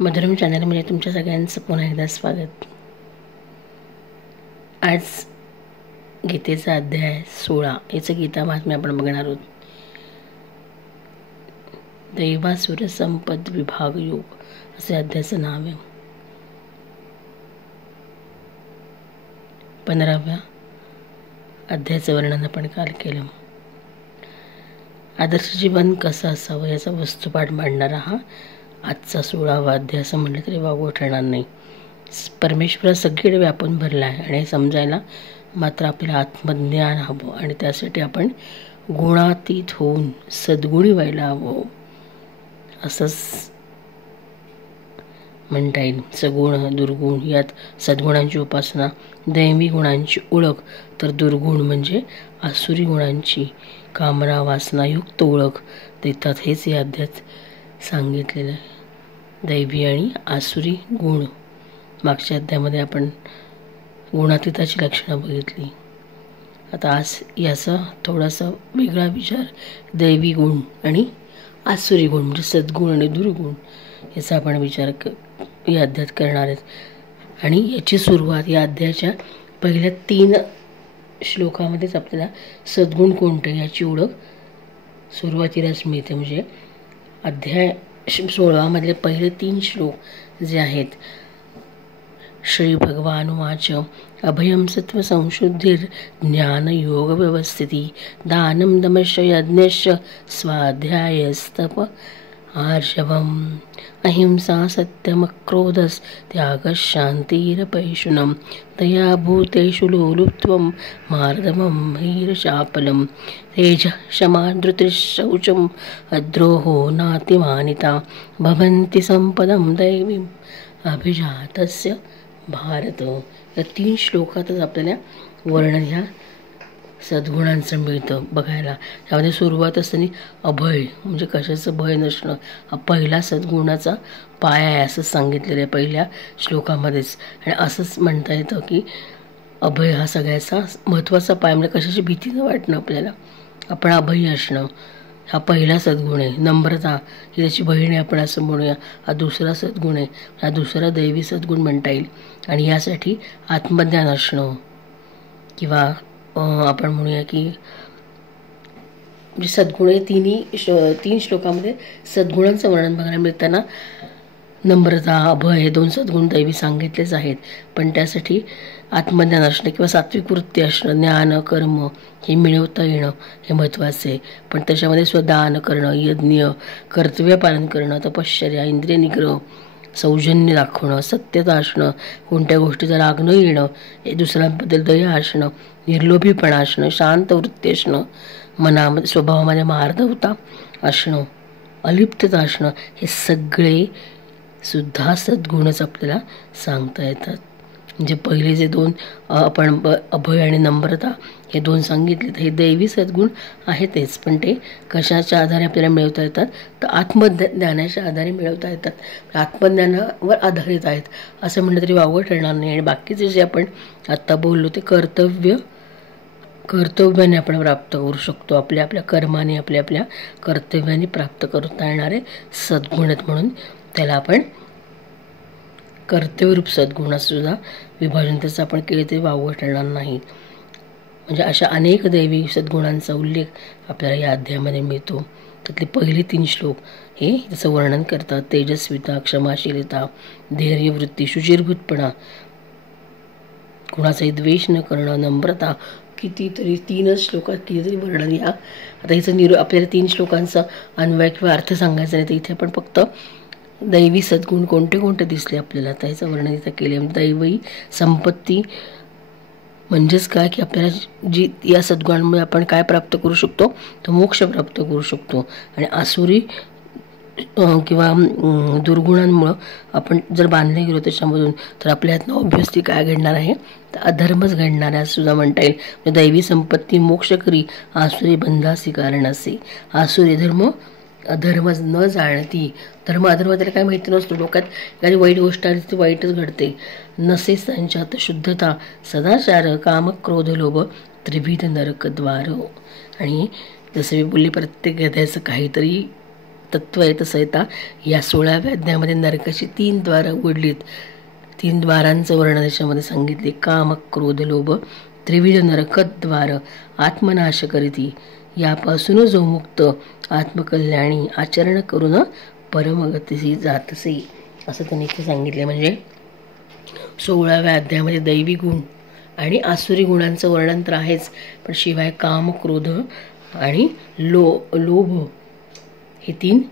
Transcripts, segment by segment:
मधुरम चॅनलमध्ये तुमच्या सगळ्यांचं पुन्हा एकदा स्वागत. आज गीतेचा अध्याय 16 याचं गीता महात्म्य आपण बघणार आहोत. दैवासुर संपद विभाग योग असे अध्यायाचं नाव आहे. 15व्या अध्यायाचं वर्णन आपण काल केलं. आदर्श जीवन कसं असावं याचा वस्तुपाठ मांडणारा हा आजचा 16वा अध्याय असं म्हटलं तरी वावगं ठरणार नाही. परमेश्वर सगळीकडे व्यापून भरला आहे आणि समजायला मात्र आपल्याला आत्मज्ञान हवं आणि त्यासाठी आपण गुणातीत होऊन सद्गुणी व्हायला हवं असंच म्हणता येईल. सगुण दुर्गुण यात सद्गुणांची उपासना, दैवी गुणांची ओळख, तर दुर्गुण म्हणजे आसुरी गुणांची कामना वासनायुक्त ओळख देतात. हेच या अध्यायात सांगितलेलं आहे. दैवी आणि आसुरी गुण. मागच्या अध्यायामध्ये आपण गुणातीताची लक्षणं बघितली. आता आज याचा थोडासा वेगळा विचार, दैवी गुण आणि आसुरी गुण म्हणजे सद्गुण आणि दुर्गुण याचा आपण विचार या अध्यायात करणार आहेत. आणि याची सुरुवात या अध्यायाच्या पहिल्या 3 श्लोकामध्येच आपल्याला सद्गुण कोणते याची ओळख सुरुवातीलाच मिळते. म्हणजे अध्याय 16 मधले पहिले 3 श्लोक जे आहेत, श्री भगवान वाच अभयम सत्व संशुद्धिर ज्ञान योग व्यवस्थिती दानम दमश्च यज्ञश्च स्वाध्यायस्तप आर्जवम अहिंसा सत्यमक्रोधस त्यागशान्तिरपैशुनं दया भूतेषु लोलुप्त्वं मार्दमं हीरशापलं तेजः क्षमा धृतिश्शौचं अद्रोहो नातिमानिता भवन्ति संपदं दैवीम् अभिजातस्य भारत. या 3 श्लोकातच आपल्याला वर्णन ह्या सद्गुणांचं मिळतं बघायला. त्यामध्ये सुरुवात असताना अभय म्हणजे कशाचं भय नसणं हा पहिला सद्गुणाचा पाया आहे असं सांगितलेलं आहे पहिल्या श्लोकामध्येच. आणि असंच म्हणता येतं की अभय हा सगळ्याचा महत्त्वाचा पाय म्हणजे कशाची भीती न वाटणं, आपल्याला आपण अभय असणं हा पहिला सद्गुण आहे. नम्रता ही त्याची बहीण आहे आपण असं म्हणूया, हा दुसरा सद्गुण आहे. हा दुसरा दैवी सद्गुण म्हणता येईल. आणि यासाठी आत्मज्ञान असणं किंवा आपण म्हणूया की म्हणजे सद्गुण हे 3 श्लोकामध्ये सद्गुणांचं वर्णन बघायला मिळताना नम्रता, अभय हे 2 सद्गुण दैवी सांगितलेच आहेत. पण त्यासाठी आत्मज्ञान असणं किंवा सात्विक वृत्ती असणं, ज्ञान कर्म हे मिळवता येणं हे महत्त्वाचं आहे. पण त्याच्यामध्ये स्वदान करणं, यज्ञ, कर्तव्य पालन करणं, तपश्चर्या, इंद्रिय निग्रह, सौजन्य दाखवणं, सत्यता असणं, कोणत्या गोष्टीचा राग न येणं, हे दुसऱ्यांबद्दल दया असणं, निर्लोभीपणा असणं, शांत वृत्ती असणं, मनामध्ये स्वभावामध्ये मार्दवता असणं, अलिप्तता असणं हे सगळे सुद्धा सद्गुणच आपल्याला सांगता येतात. म्हणजे पहिले जे 2 आपण अभय आणि नम्रता हे 2 सांगितले हे दैवी सद्गुण आहेतच. पण ते कशाच्या आधारे आपल्याला मिळवता येतात तर आत्मज्ञानाच्या आधारे मिळवता येतात. आत्मज्ञानावर आधारित आहेत असं म्हटलं तरी वावगं ठरणार नाही. आणि बाकीचे जे आपण आत्ता बोललो ते कर्तव्याने आपण प्राप्त करू शकतो. आपल्या कर्माने आपल्या कर्तव्याने प्राप्त करता येणारे सद्गुण आहेत. म्हणून त्याला आपण कर्तव्यरूप सद्गुणाचं सुद्धा विभाजन त्याचं आपण केले तरी वावगं ठरणार नाही. म्हणजे अशा अनेक दैवी सद्गुणांचा उल्लेख आपल्याला या अध्यायामध्ये मिळतो. त्यातले पहिले 3 श्लोक हे त्याचं वर्णन करतात. तेजस्विता, क्षमाशीलता, धैर्यवृत्ती, शुचिर्भूतपणा, कुणाचाही द्वेष न करणं, नम्रता, कितीतरी 3च श्लोकात कितीतरी वर्णन. या आता हिचं आपल्याला 3 श्लोकांचा अन्वय किंवा अर्थ सांगायचा नाही तर इथे आपण फक्त दैवी सद्गुण कोणते कोणते दिसले आपल्याला तर ह्याचं वर्णन इथं केले. दैवी संपत्ती म्हणजेच काय की आपल्याला जी या सद्गुणांमुळे आपण काय प्राप्त करू शकतो तर मोक्ष प्राप्त करू शकतो. आणि आसुरी किंवा दुर्गुणांमुळं आपण जर बांधले गेलो त्याच्यामधून तर आपल्या हातनं ऑब्व्हियसली काय घडणार आहे तर अधर्मच घडणार आहे असं सुद्धा म्हणता येईल. म्हणजे दैवी संपत्ती मोक्ष करी आसुरी बंधासी कारण असे. आसुरी धर्म अधर्म न जाणती, धर्म अधर्म त्याला काय माहिती नसतो. डोक्यात एखादी वाईट गोष्ट आली ती वाईटच घडते. नसेच त्यांच्यात शुद्धता, सदाचार, काम, क्रोध, लोभ, त्रिविध नरकद्वार. आणि जसं मी बोलली प्रत्येक अध्यायाचं काहीतरी तत्व आहे. तसं येता या 16व्या अध्यायामध्ये नरकाची 3 द्वारं उघडलीत. 3 द्वारांचं वर्णन याच्यामध्ये सांगितले. काम, क्रोध, लोभ त्रिविध नरकद्वार आत्मनाश करीती, यापासून जो मुक्त आत्मकल्याणी आचरण करून परमगतीसी जातसे, असं त्यांनी इथे सांगितले. म्हणजे 16व्या अध्यायामध्ये दैवी गुण आणि आसुरी गुणांचं वर्णन तर आहेच, पण शिवाय काम, क्रोध आणि लोभ हे 3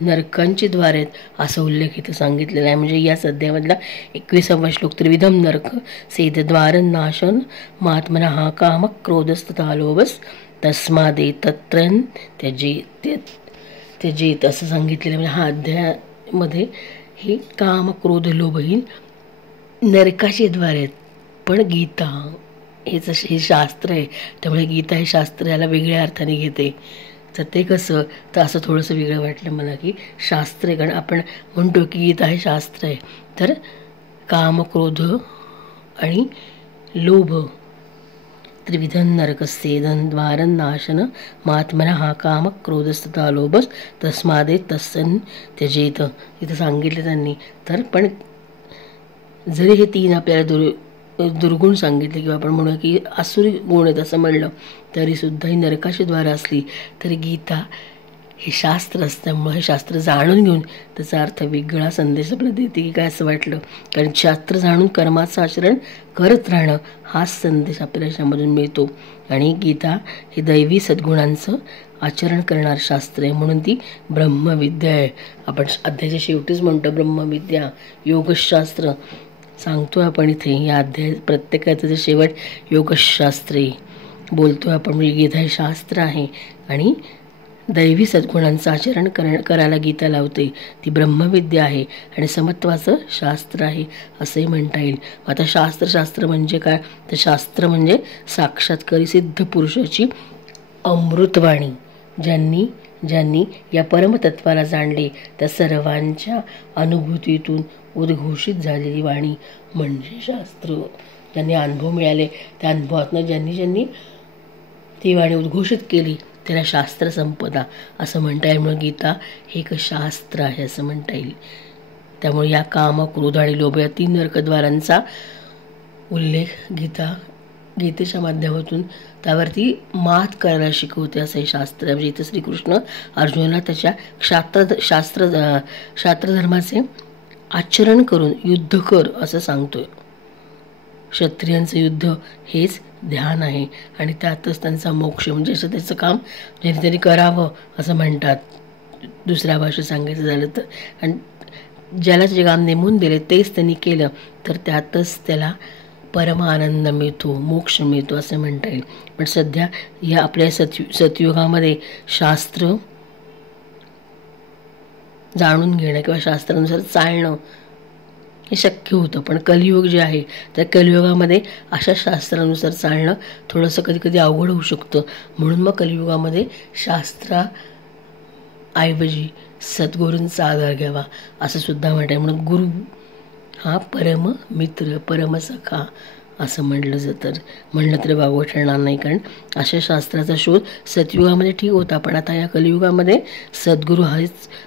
नरकांची द्वार आहेत असा उल्लेख इथं सांगितलेला आहे. म्हणजे या अध्यायामधला 21वा श्लोक त्रिविधम नरक सेद द्वार नाशन महात्मना हा काम क्रोधस्तथा लोभस तस्मादे तत्रन त्यजेत असं सांगितलेलं. म्हणजे हा अध्यायामध्ये हे काम, क्रोध, लोभ ही नरकाचे द्वार आहेत. पण गीता हे शास्त्र आहे, त्यामुळे गीता हे शास्त्र याला वेगळ्या अर्थाने घेते. तर ते कसं, तर असं थोडंसं वेगळं वाटलं मला की शास्त्र आहे. कारण आपण म्हणतो की गीता हे शास्त्र आहे, तर काम, क्रोध आणि लोभ त्रिविधन नरकस्येदन द्वारन नाशन महात्मना हा काम क्रोधस्तथा लोभस तस्मादे तस्सन त्यजेत इथं सांगितलं त्यांनी. तर पण जरी हे 3 आपल्याला दुर्गुण सांगितले किंवा आपण म्हणूया की आसुरी गुण आहेत असं म्हणलं, तरीसुद्धा ही नरकाची द्वार असली तरी गीता हे शास्त्र असल्यामुळं हे शास्त्र जाणून घेऊन त्याचा अर्थ वेगळा संदेश आपल्याला देते की काय असं वाटलं. कारण शास्त्र जाणून कर्माचं आचरण करत राहणं हाच संदेश आपल्याला याच्यामधून मिळतो. आणि गीता हे दैवी सद्गुणांचं आचरण करणार शास्त्र आहे, म्हणून ती ब्रह्मविद्या आहे. आपण अध्यायाच्या शेवटीच म्हणतो ब्रह्मविद्या योगशास्त्र सांगतो आपण इथे. या अध्याय प्रत्येकाचं शेवट योगशास्त्री बोलतो आपण. म्हणजे गीता हे शास्त्र आहे आणि दैवी सद्गुणांचं आचरण करायला गीता लावते. ती ब्रह्मविद्या आहे आणि समत्वाचं शास्त्र आहे असंही म्हणता येईल. आता शास्त्र म्हणजे काय, तर शास्त्र म्हणजे साक्षात्कारी सिद्ध पुरुषाची अमृतवाणी. ज्यांनी या परमतत्वाला जाणले त्या सर्वांच्या अनुभूतीतून उद्घोषित झालेली वाणी म्हणजे शास्त्र. ज्यांनी अनुभव मिळाले त्या अनुभवातनं ज्यांनी ती वाणी उद्घोषित केली त्याला शास्त्र संपदा असं म्हणता येईल. म्हणून गीता हे एक शास्त्र आहे असं म्हणता येईल. त्यामुळे या काम, क्रोध आणि लोभ या 3 नरकद्वारांचा उल्लेख गीतेच्या माध्यमातून त्यावरती मात करायला शिकवते असं हे शास्त्र. म्हणजे इथं श्रीकृष्ण अर्जुनाला त्याच्या शास्त्रधर्माचे आचरण करून युद्ध कर असं सांगतोय. क्षत्रियांचं युद्ध हेच ध्यान आहे आणि त्यातच त्यांचा मोक्ष, म्हणजे असं त्याचं काम ज्यांनी त्यांनी करावं असं म्हणतात दुसऱ्या भाषेत सांगायचं झालं तर. आणि ज्याला जे काम नेमून दिले तेच त्यांनी केलं तर त्यातच त्याला परम आनंद मिळतो, मोक्ष मिळतो असं म्हणता येईल. पण सध्या या आपल्या सतयुगामध्ये शास्त्र जाणून घेणं किंवा शास्त्रानुसार चालणं हे शक्य होतं. पण कलियुग जे आहे त्या कलियुगामध्ये अशा शास्त्रानुसार चालणं थोडंसं कधी अवघड होऊ शकतं. म्हणून मग कलियुगामध्ये शास्त्राऐवजी सद्गुरूंचा आधार घ्यावा असं सुद्धा म्हणतात. म्हणून गुरु हा परम मित्र, परमसखा असं म्हणलं तरी वावगं ठरणार नाही. कारण अशा शास्त्राचा शोध सतयुगामध्ये ठीक होता, पण आता या कलियुगामध्ये सद्गुरू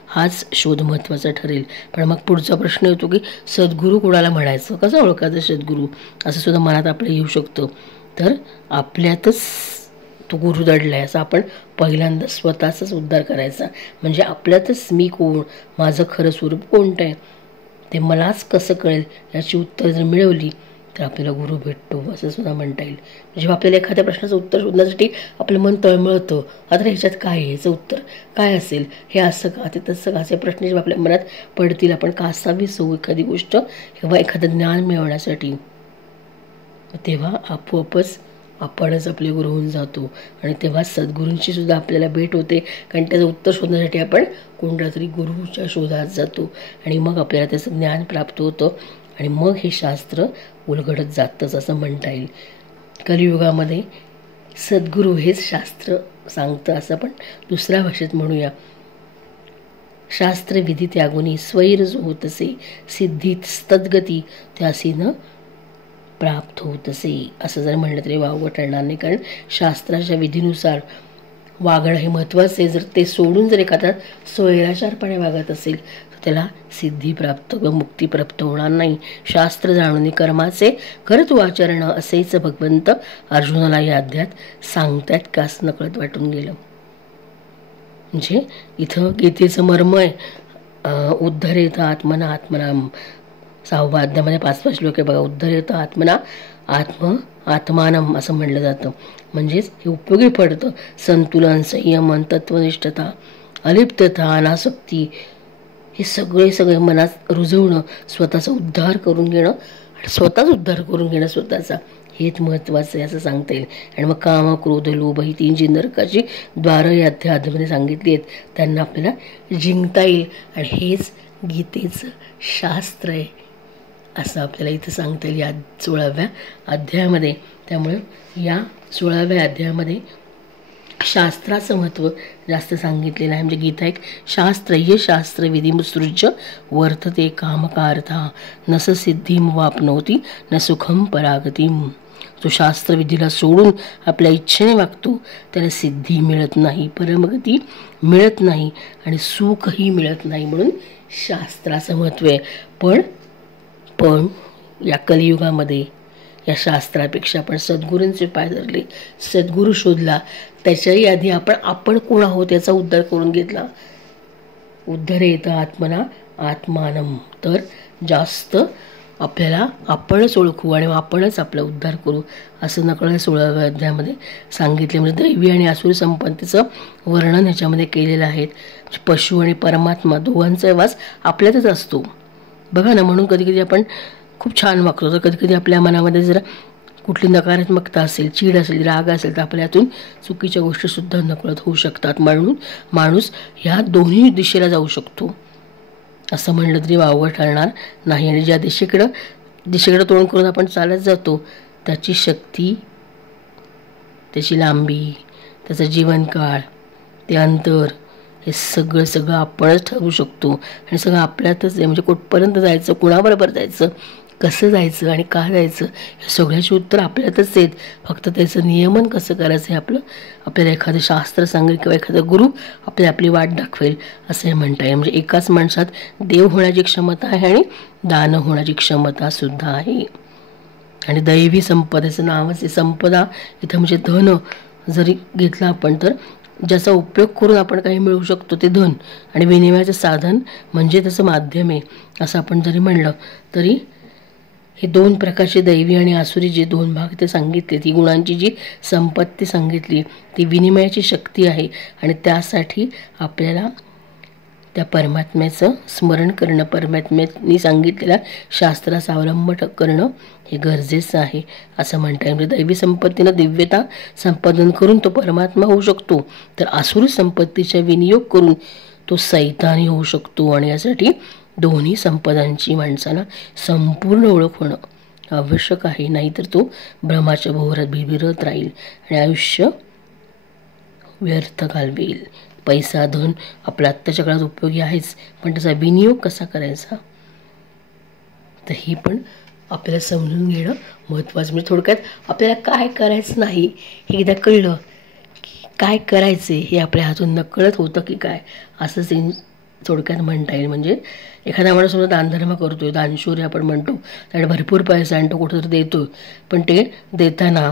हाच शोध महत्त्वाचा ठरेल. पण मग पुढचा प्रश्न येतो की सद्गुरू कोणाला म्हणायचं, कसं ओळखायचं सद्गुरू असं सुद्धा मनात आपलं येऊ शकतं. तर आपल्यातच तो गुरु दडलाय असं आपण पहिल्यांदा स्वतःचाच उद्धार करायचा. म्हणजे आपल्यातच मी कोण, माझं खरं स्वरूप कोणतं आहे ते मलाच कसं कळेल याची उत्तर जर मिळवली तर आपल्याला गुरु भेटतो असं सुद्धा म्हणता येईल. जेव्हा आपल्याला एखाद्या प्रश्नाचं उत्तर शोधण्यासाठी आपलं मन तळमळतं, आता ह्याच्यात काय आहे, याचं उत्तर काय असेल, हे असं का ते तसं का, असे प्रश्न जेव्हा आपल्या मनात पडतील आपण का असावीच होऊ एखादी गोष्ट किंवा एखादं ज्ञान मिळवण्यासाठी, तेव्हा आपोआपच आपणच आपले गुरु होऊन जातो. आणि तेव्हा सद्गुरूंची सुद्धा आपल्याला भेट होते. कारण त्याचं उत्तर शोधण्यासाठी आपण कोणत्या तरी गुरुच्या शोधात जातो आणि मग आपल्याला त्याचं ज्ञान प्राप्त होतं आणि मग हे शास्त्र उलगडत जातंच असं म्हणता येईल. कलियुगामध्ये सद्गुरू हेच शास्त्र सांगतं असं पण दुसऱ्या भाषेत म्हणूया. शास्त्र विधी त्यागुनी स्वैर होतसे सिद्धीत स्तद्गती त्यासी न प्राप्त होत असे असं जर म्हणलं तरी वावगं ठरणार नाही. कारण शास्त्राच्या विधीनुसार वागणं हे महत्त्वाचं आहे. जर ते सोडून जर एखादा स्वैराचारपणे वागत असेल तर त्याला सिद्धी प्राप्त व मुक्ती प्राप्त होणार नाही. शास्त्र जाणून कर्माचे करत आचरण असेच भगवंत अर्जुनाला या अध्यायात सांगतायत का असं नकळत वाटून गेलं. म्हणजे इथं गीतेचं मर्म आहे. उद्धरेत आत्मना आत्मनाम 6व्या अध्यायामध्ये 5 श्लोक आहे बघा. उद्धरेत आत्मना आत्मानम असं म्हणलं जातं. म्हणजेच हे उपयोगी पडतं. संतुलन, संयमन, तत्वनिष्ठता, अलिप्तता, अनासक्ती हे सगळे मनात रुजवणं, स्वतःचा उद्धार करून घेणं आणि स्वतःच उद्धार करून घेणं स्वतःचा, हेच महत्त्वाचं आहे असं सांगता येईल. आणि मग काम, क्रोध, लोभ ही 3 जी नरकाची द्वारं या अध्यायामध्ये सांगितली आहेत, त्यांना आपल्याला जिंकता येईल. आणि हेच गीतेचं शास्त्र आहे असं आपल्याला इथं सांगता येईल या 16व्या अध्यायामध्ये. त्यामुळे या 16व्या अध्यायामध्ये शास्त्राचं महत्त्व जास्त सांगितलेलं आहे. म्हणजे गीता एक शास्त्र, ये शास्त्र विधिमुत्सृज्य वर्तते कामकार्था न स सिद्धीम वाप्नोती न सुखम परागतीम. जो शास्त्रविधीला सोडून आपल्या इच्छेने वागतो त्याला सिद्धी मिळत नाही, परमगती मिळत नाही आणि सुखही मिळत नाही. म्हणून शास्त्राचं महत्त्व आहे. पण या कलियुगामध्ये या शास्त्रापेक्षा आपण सद्गुरूंचे पाय धरले, सद्गुरू शोधला, त्याच्याही आधी आपण कोण आहोत याचा उद्धार करून घेतला. उद्धरेत आत्मना आत्मानम. तर जास्त आपल्याला आपणच ओळखू आणि आपणच आपला उद्धार करू असं नकळत 16व्या अध्यायामध्ये सांगितले. म्हणजे दैवी आणि आसुरी संपत्तीचं वर्णन ह्याच्यामध्ये केलेलं आहे. पशु आणि परमात्मा दोघांचा वास आपल्यातच असतो बघा ना. म्हणून कधी आपण खूप छान वागतो, तर कधी आपल्या मनामध्ये जर कुठली नकारात्मकता असेल, चीड असेल, राग असेल तर आपल्या हातून चुकीच्या गोष्टीसुद्धा नकळत होऊ शकतात. म्हणून माणूस ह्या दोन्ही दिशेला जाऊ शकतो असं म्हणलं तरी वावगं ठरणार नाही. आणि ज्या दिशेकडं तोंड करून आपण चालत जातो त्याची शक्ती, त्याची लांबी, त्याचा जीवनकाळ, ते अंतर हे सगळं आपणच ठरवू शकतो. आणि सगळं आपल्यातच आहे. म्हणजे कुठपर्यंत जायचं, कुणाबरोबर जायचं, कसं जायचं आणि का जायचं हे सगळ्याची उत्तर आपल्यातच आहेत. फक्त त्याचं नियमन कसं करायचं हे आपल्याला एखादं शास्त्र सांगेल किंवा एखादा गुरु आपली वाट दाखवेल असं हे म्हणता येईल. म्हणजे एकाच माणसात देव होण्याची क्षमता आहे आणि दान होण्याची क्षमता सुद्धा आहे. आणि दैवी संपदेचं नावच आहे संपदा. इथं म्हणजे धन जरी घेतलं आपण तर ज्याचा उपयोग करून आपण काही मिळवू शकतो ते धन, आणि विनिमयाचं साधन म्हणजे त्याचं माध्यम आहे असं आपण जरी म्हणलं तरी हे 2 प्रकारचे दैवी आणि आसुरी जे 2 भाग ते सांगितले, ती गुणांची जी संपत्ती सांगितली ती विनिमयाची शक्ती आहे. आणि त्यासाठी आपल्याला त्या परमात्म्याचं स्मरण करणं, परमात्म्याने सांगितलेल्या शास्त्राचा अवलंब करणं हे गरजेचं आहे असं म्हणता येईल. म्हणजे दैवी संपत्तीनं दिव्यता संपादन करून तो परमात्मा होऊ शकतो, तर आसुरी संपत्तीचा विनियोग करून तो सैतानी होऊ शकतो. आणि यासाठी दोन्ही संपदांची माणसाला संपूर्ण ओळख होणं आवश्यक आहे. नाहीतर तो भ्रमाच्या भोवऱ्यात भिरभिरत राहील आणि आयुष्य व्यर्थ घालवेल. पैसा, धन आपल्या आत्ताच्या काळात उपयोगी आहेच, पण त्याचा विनियोग कसा करायचा तर ही पण आपल्याला समजून घेणं महत्त्वाचं. म्हणजे थोडक्यात आपल्याला काय करायचं नाही हे एकदा कळलं की काय करायचे हे आपल्या हातून नकळत होतं की काय असंच थोडक्यात म्हणता येईल. म्हणजे एखादा माणूस समजा दानधर्म करतोय, दानशूर आपण म्हणतो, त्याकडे भरपूर पैसा आणतो, कुठंतरी देतो, पण ते देताना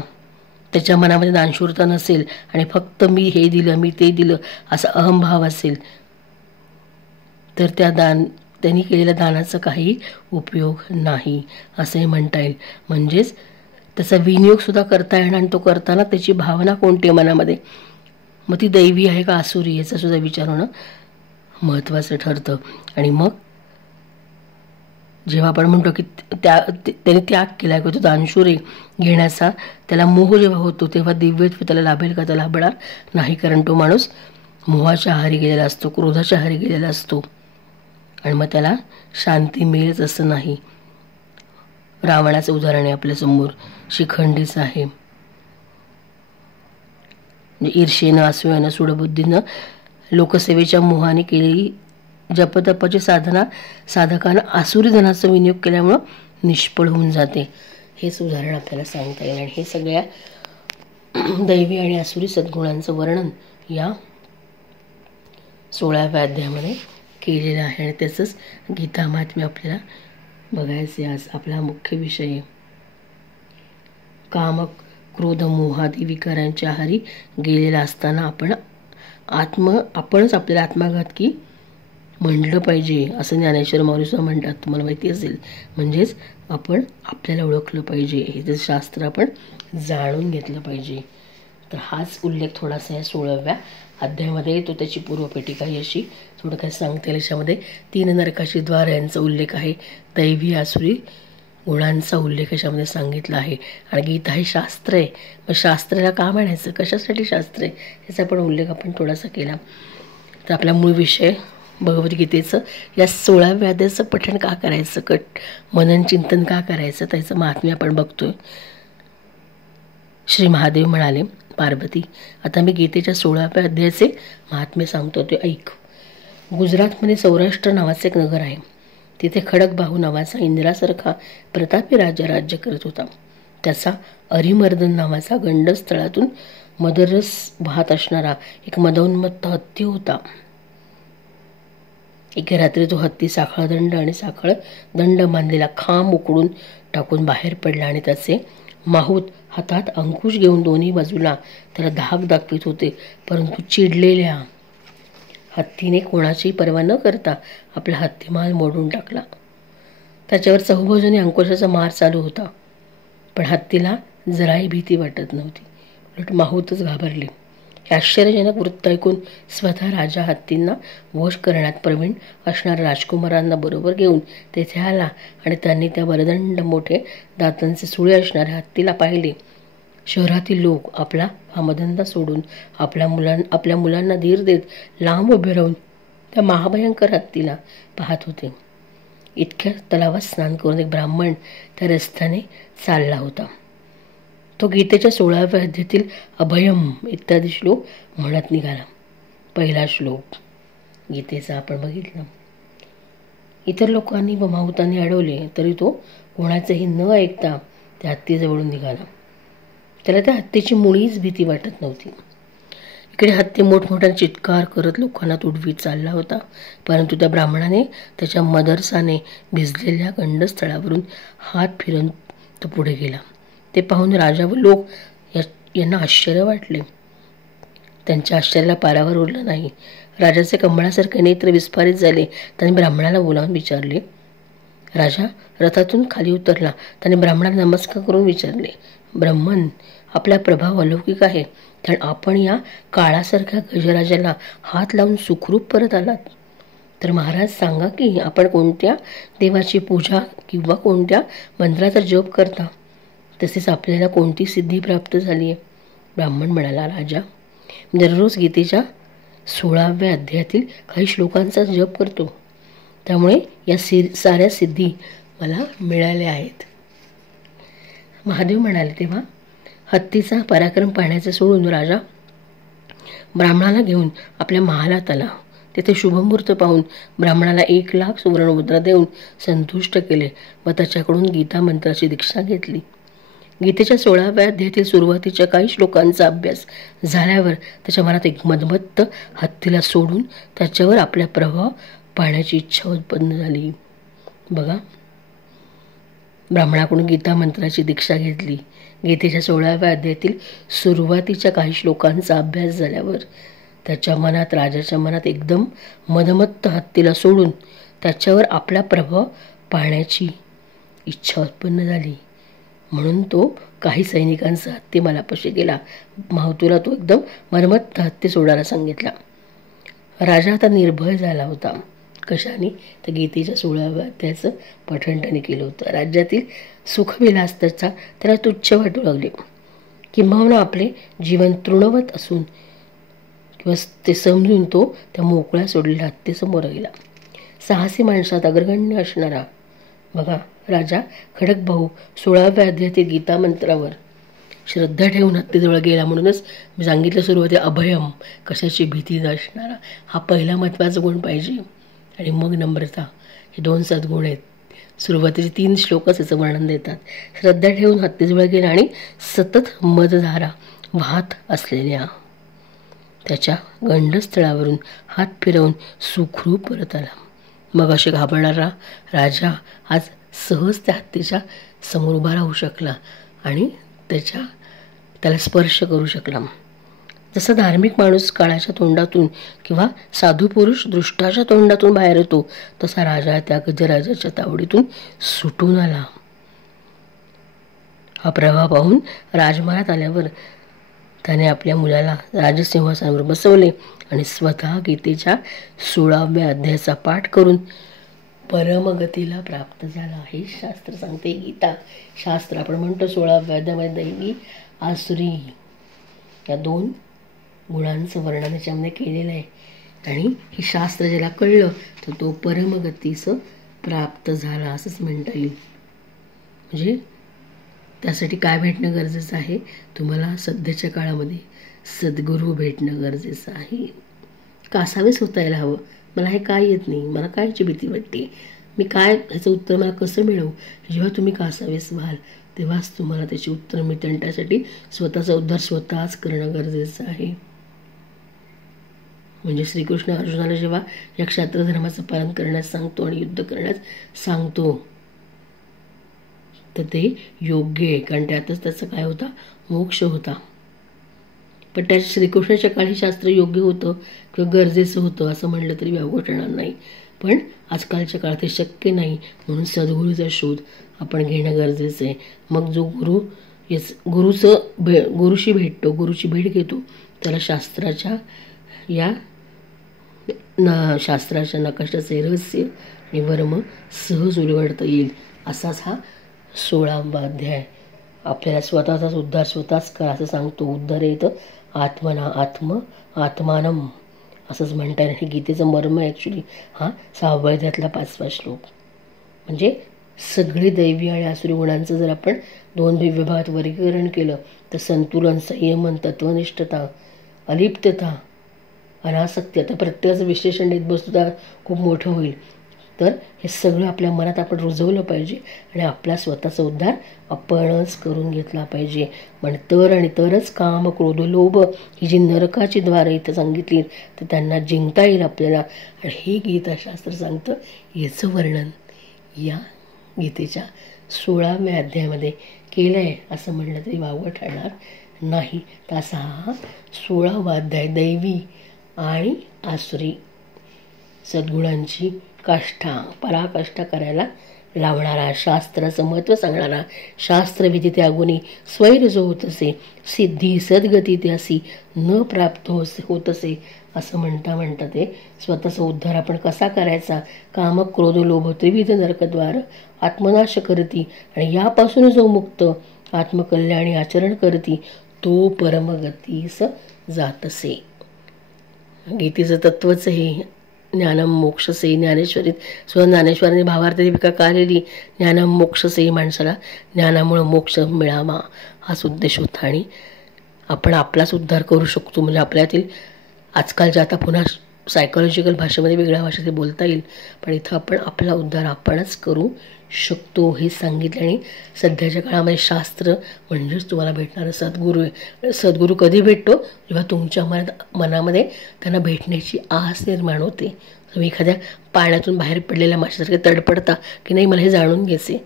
त्याच्या मनामध्ये दानशूरता नसेल आणि फक्त मी हे दिलं, मी ते दिलं असा अहंभाव असेल तर त्यांनी केलेल्या दानाचा काही उपयोग नाही असंही म्हणता येईल. म्हणजेच त्याचा विनियोगसुद्धा करता येणार आणि तो करताना त्याची भावना कोणती आहे मनामध्ये, मग ती दैवी आहे का आसुरी याचा सुद्धा विचार होणं महत्त्वाचं ठरतं. आणि मग जेव्हा आपण म्हणतो की त्याने त्याग केला किंवा तो दानशूर घेण्याचा त्याला मोह जेव्हा होतो तेव्हा दिव्यत्व त्याला लाभेल का, त्याला लाभणार नाही. कारण तो माणूस मोहाच्या आहारी गेलेला असतो, क्रोधाच्या आहारी गेलेला असतो आणि मग त्याला शांती मिळेल असं नाही. रावणाचं उदाहरण आहे आपल्यासमोर, शिखंडीचं आहे. म्हणजे ईर्षेनं, असूयानं, सूडबुद्धीनं, लोकसेवेच्या मोहाने केलेली जपतपाची साधकानं आसुरी धनाचा विनियोग केल्यामुळं निष्फळ होऊन जाते. हेच उदाहरण आपल्याला सांगता येईल. आणि हे सगळ्या दैवी आणि आसुरी सद्गुणांचं वर्णन या 16व्या अध्यायामध्ये केलेलं आहे आणि त्याचंच गीता महात्म्य आपल्याला बघायचे. आज आपला मुख्य विषय आहे. काम क्रोध मोहादी विकारांच्या आहारी गेलेला असताना आपणच आपल्याला आत्मघातकी म्हणलं पाहिजे असं ज्ञानेश्वर माऊलीसुद्धा म्हणतात, तुम्हाला माहिती असेल. म्हणजेच आपण आपल्याला ओळखलं पाहिजे, हे जे शास्त्र आपण जाणून घेतलं पाहिजे. तर हाच उल्लेख थोडासा या 16व्या अध्यायामध्ये येतो. त्याची पूर्वपेटिका ही अशी थोडं काय सांगता येईल. याच्यामध्ये 3 नरकाची द्वार यांचा उल्लेख आहे. दैवी आसुरी गुणांचा उल्लेख याच्यामध्ये सांगितला आहे. आणि गीता हे शास्त्र आहे. मग शास्त्राला का म्हणायचं, कशासाठी शास्त्र आहे, याचा पण उल्लेख आपण थोडासा केला. तर आपला मूळ विषय भगवद्गीतेचं या 16व्या अध्यायाचं पठण का करायचं, मनन चिंतन का करायचं, त्याचं महात्म्य आपण बघतोय. श्री महादेव म्हणाले, पार्वती आता मी गीतेच्या 16व्या अध्यायाचे महात्म्य सांगतो, ते ऐक. गुजरातमध्ये सौराष्ट्र नावाचं एक नगर आहे. तिथे खडकबाहू नावाचा इंद्रासारखा प्रतापी राजा राज्य करत होता. त्याचा अरिमर्दन नावाचा गंडस्थळातून मदरस वाहत असणारा एक मदोन्मत्त हत्ती होता. एके रात्री तो हत्ती साखळदंड आणि साखळदंड बांधलेला खांब उकडून टाकून बाहेर पडला आणि त्याचे माहूत हातात अंकुश घेऊन दोन्ही बाजूला त्याला धाक दाखवित होते. परंतु चिडलेल्या हत्तीने कोणाची पर्वा न करता आपला हत्तीमाल मोडून टाकला. त्याच्यावर चहूबाजूने अंकुशाचा मार चालू होता, पण हत्तीला जराही भीती वाटत नव्हती. उलट माहूतच घाबरले. हे आश्चर्यजनक वृत्त ऐकून स्वतः राजा हत्तींना वश करण्यात प्रवीण असणाऱ्या राजकुमारांना बरोबर घेऊन तेथे आला आणि त्यांनी त्या बलदंड मोठे दातांचे सुळे असणाऱ्या हत्तीला पाहिले. शहरातील लोक आपला हा मदंदा सोडून आपल्या मुलांना धीर देत लांब उभे राहून त्या महाभयंकर हत्तीला पाहत होते. इतक्या तलावात स्नान करून एक ब्राह्मण त्या रस्त्याने चालला होता. तो गीतेच्या 16व्या अध्यायातील अभयम इत्यादी श्लोक म्हणत निघाला. पहिला श्लोक गीतेचा आपण बघितला. इतर लोकांनी व माहुतांनी अडवले तरी तो कोणाचेही न ऐकता त्या हत्तीजवळून निघाला. त्याला त्या हत्तीची मुळीच भीती वाटत नव्हती. इकडे हत्ती मोठमोठ्या चित्कार करत लोकांना तुडवीत चालला होता, परंतु त्या ब्राह्मणाने त्याच्या मदरसाने भिजलेल्या गंडस्थळावरून हात फिरून तो पुढे गेला. ते पाहून राजा व लोक यांना आश्चर्य वाटले. त्यांच्या आश्चर्याला पारावर उरलं नाही. राजाचे कमळासारखे नेत्र विस्फारित झाले. त्यांनी ब्राह्मणाला बोलावून विचारले. राजा रथातून खाली उतरला. त्याने ब्राह्मणाला नमस्कार करून विचारले, ब्राह्मण आपला प्रभाव अलौकिक आहे, कारण आपण या काळासारख्या गजराजाला हात लावून सुखरूप परत आलात. तर महाराज सांगा की आपण कोणत्या देवाची पूजा किंवा कोणत्या मंत्राचा जप करता, तसेच आपल्याला कोणती सिद्धी प्राप्त झाली आहे. ब्राह्मण म्हणाला, राजा दररोज गीतेच्या 16व्या अध्यायातील काही श्लोकांचा जप करतो, त्यामुळे या साऱ्या सिद्धी मला मिळाल्या आहेत. महादेव म्हणाले, तेव्हा हत्तीचा पराक्रम पाहण्याचे सोडून राजा ब्राह्मणाला घेऊन आपल्या महालात आला. तेथे शुभमुहूर्त पाहून ब्राह्मणाला 1,00,000 सुवर्णमुद्रा देऊन संतुष्ट केले व त्याच्याकडून गीता मंत्राची दीक्षा घेतली. गीतेच्या 16व्या अध्यायातील सुरुवातीच्या काही श्लोकांचा अभ्यास झाल्यावर त्याच्या मनात एक मदमत्त हत्तीला सोडून त्याच्यावर आपला प्रभाव पाहण्याची इच्छा उत्पन्न झाली. बघा, ब्राह्मणाकडून गीता मंत्राची दीक्षा घेतली. गीतेच्या 16व्या अध्यायातील सुरुवातीच्या काही श्लोकांचा अभ्यास झाल्यावर त्याच्या मनात, राजाच्या मनात एकदम मदमत्त हत्तीला सोडून त्याच्यावर आपला प्रभाव पाहण्याची इच्छा उत्पन्न झाली. म्हणून तो काही सैनिकांचा हत्ती मलापाशी गेला. माहुतूला तो एकदम मदमत्त हत्ती सोडायला सांगितला. राजा आता निर्भय झाला होता. कशाने? तर गीतेच्या 16व्या अध्यायाचं पठण त्याने केलं होतं. राज्यातील सुखविलास त्याला तुच्छ वाटू लागले. किंबहुना आपले जीवन तृणवत असून किंवा ते समजून तो त्या मोकळ्या सोडलेल्या हत्तीसमोर गेला. साहसी माणसात अग्रगण्य असणारा बघा राजा खडकबाहू 16व्या अध्यायातील गीता मंत्रावर श्रद्धा ठेवून हत्तीजवळ गेला. म्हणूनच मी सांगितलं सुरुवातीला अभयम, कशाची भीती नसणारा, हा पहिला महत्त्वाचा गुण पाहिजे. आणि मग नम्रता, हे 2 सद्गुण आहेत. सुरुवातीचे 3 श्लोकच याचं वर्णन देतात. श्रद्धा ठेवून हत्तीजवळ गेला आणि सतत मदधारा वाहत असलेल्या त्याच्या गंडस्थळावरून हात फिरवून सुखरूप परत आला. मग असे घाबरणारा राजा आज सहज त्या हत्तीच्या समोर उभा राहू शकला आणि त्याला स्पर्श करू शकला. जसा धार्मिक माणूस काळाच्या तोंडातून किंवा साधू पुरुष दृष्टाच्या तोंडातून बाहेर येतो, तसा राजा त्या गजराजाच्या तावडीतून सुटून आला. हा प्रभाव पाहून राजमहालात आल्यावर त्याने आपल्या मुलाला राजसिंहासनावर बसवले आणि स्वतः गीतेच्या 16व्या अध्यायाचा पाठ करून परमगतीला प्राप्त झाला. हे शास्त्र सांगते. गीता शास्त्र आपण म्हणतो 16व्या अध्यायामध्ये दैवी आसुरी या 2 गुणांचं वर्णन याच्यामध्ये केलेलं आहे. आणि हे शास्त्र ज्याला कळलं तर तो परमगतीचं प्राप्त झाला असंच म्हणता येईल. म्हणजे त्यासाठी काय भेटणं गरजेचं आहे? तुम्हाला सध्याच्या काळामध्ये सद्गुरू भेटणं गरजेचं आहे. कासावीस होता यायला हवं. मला हे काय येत नाही, मला कायची भीती वाटते, मी काय ह्याचं उत्तर मला कसं मिळवू? जेव्हा तुम्ही कासावीस व्हाल तेव्हाच तुम्हाला त्याची उत्तर मिळते आणि त्यासाठी स्वतःचा उद्धार स्वतःच करणं गरजेचं आहे. म्हणजे श्रीकृष्ण अर्जुनाला जेव्हा या क्षात्रधर्माचं पालन करण्यास सांगतो आणि युद्ध करण्यास सांगतो तर ते योग्य आहे, कारण त्यातच त्याचा काय होता? मोक्ष होता. पण त्या श्रीकृष्णाच्या काळी शास्त्र योग्य होतं किंवा गरजेचं होतं असं म्हणलं तरी वावगं ठरणार नाही. पण आजकालच्या काळात हे शक्य नाही, म्हणून सद्गुरूचा शोध आपण घेणं गरजेचं आहे. मग जो गुरुशी भेटतो, गुरुची भेट घेतो, त्याला शास्त्राच्या नकाशाचे रहस्य आणि वर्म सहज उलगडता येईल. असाच हा 16वा अध्याय आपल्याला स्वतःचाच उद्धार स्वतःच करा असं सांगतो. उद्धरेत आत्मना आत्मानम असंच म्हणता येईल. हे गीतेचं मर्म आहे ॲक्च्युली. हा 6व्या अध्यायातला 5वा श्लोक. म्हणजे सगळे दैवी आणि आसुरी गुणांचं जर आपण 2 विभागात वर्गीकरण केलं तर संतुलन, संयमन, तत्वनिष्ठता, अलिप्तता, अनासक्ती, आता प्रत्येकाचं विश्लेषण देत बसतो तर खूप मोठं होईल. तर हे सगळं आपल्या मनात आपण रुजवलं पाहिजे आणि आपला स्वतःचा उद्धार आपणच करून घेतला पाहिजे. आणि तरच काम, क्रोध, लोभ ही जी नरकाची द्वारं इथं सांगितली तर त्यांना जिंकता येईल आपल्याला. आणि हे गीताशास्त्र सांगतं. याचं वर्णन या गीतेच्या 16व्या अध्यायामध्ये केलं आहे असं म्हणलं तरी वावगं ठरणार नाही. तर असा हा 16वा अध्याय दैवी आणि आसुरी सद्गुणांची पराकाष्ठा करायला लावणारा, शास्त्राचं महत्त्व सांगणारा, शास्त्रविधी त्यागुणी स्वैर जो होत असे, सिद्धी सद्गती त्यासी न प्राप्त होत असे असं म्हणता ते स्वतःचा उद्धार आपण कसा करायचा? काम, क्रोध, लोभ त्रिविध नरकद्वार आत्मनाश करती आणि यापासून जो मुक्त आत्मकल्याणी आचरण करती तो परमगतीस जात असे. गीतेचं तत्वच हे ज्ञानम मोक्षसे. ज्ञानेश्वरांनी भावार्थ दीपिका काढलेली ज्ञानम मोक्षसे, माणसाला ज्ञानामुळं मोक्ष मिळावा हाच उद्देश होता. आणि आपण आपलाच उद्धार करू शकतो. म्हणजे आपल्यातील आजकालच्या आता पुन्हा सायकोलॉजिकल भाषेमध्ये वेगळ्या भाषेत बोलता येईल, पण इथं आपण आपला उद्धार आपणच करू शकतो हे सांगितलं. आणि सध्याच्या काळामध्ये शास्त्र म्हणजेच तुम्हाला भेटणारा सद्गुरू आहे. सद्गुरू कधी भेटतो? जेव्हा तुमच्या मनामध्ये त्यांना भेटण्याची आस निर्माण होते. तुम्ही एखाद्या पाण्यातून बाहेर पडलेल्या माशासारखे तडपडता की नाही मला हे जाणून घ्यायचे,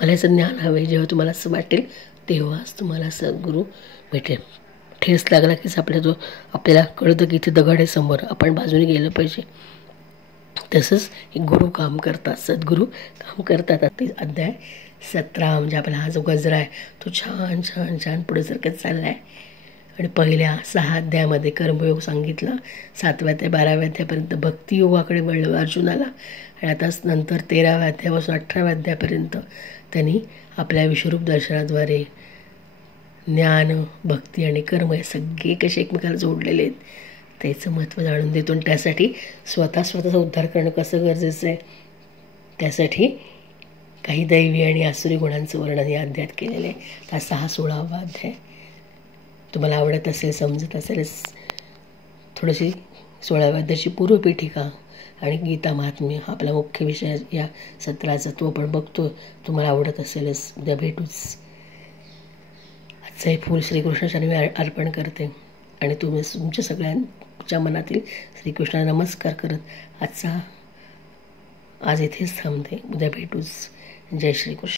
मला याचं ज्ञान हवं आहे. जेव्हा तुम्हाला असं वाटेल तेव्हाच तुम्हाला सद्गुरू भेटेल. ठेस लागला की आपल्याला कळतं की इथे दगड आहे समोर, आपण बाजूने गेलं पाहिजे. तसंच हे गुरु काम करतात, सद्गुरू काम करतात. ते अध्याय 17 म्हणजे आपला हा जो गजरा आहे तो छान छान छान पुढे सरकत चालला आहे. आणि पहिल्या 6 अध्यायामध्ये कर्मयोग सांगितला, 7व्या ते 12व्या अध्यायापर्यंत भक्तियोगाकडे वळलं अर्जुनाला. आणि आता नंतर 13व्या अध्यायापासून 18व्या अध्यायापर्यंत त्यांनी आपल्या विश्वरूप दर्शनाद्वारे ज्ञान, भक्ती आणि कर्म हे सगळे कसे एकमेकाला जोडलेले आहेत त्याचं महत्त्व जाणून देतो. आणि त्यासाठी स्वतःचा उद्धार करणं कसं गरजेचं आहे त्यासाठी काही दैवी आणि आसुरी गुणांचं वर्णन या अध्यायात केलेलं आहे. असा हा 16वा अध्याय तुम्हाला आवडत असेल, समजत असेल, थोडीशी 16व्या अध्यायाची पूर्वपीठिका आणि गीता महात्म्य हा आपला मुख्य विषय या सत्राचा तो आपण बघतो. तुम्हाला आवडत असेलच. उद्या भेटूच. आजचं हे फूल श्रीकृष्णाच्या मी अर्पण करते. आणि तुम्ही तुमच्या सगळ्यांच्या मनातील श्रीकृष्णाला नमस्कार करत आज इथेच थांबते. उद्या भेटूच. जय श्रीकृष्ण.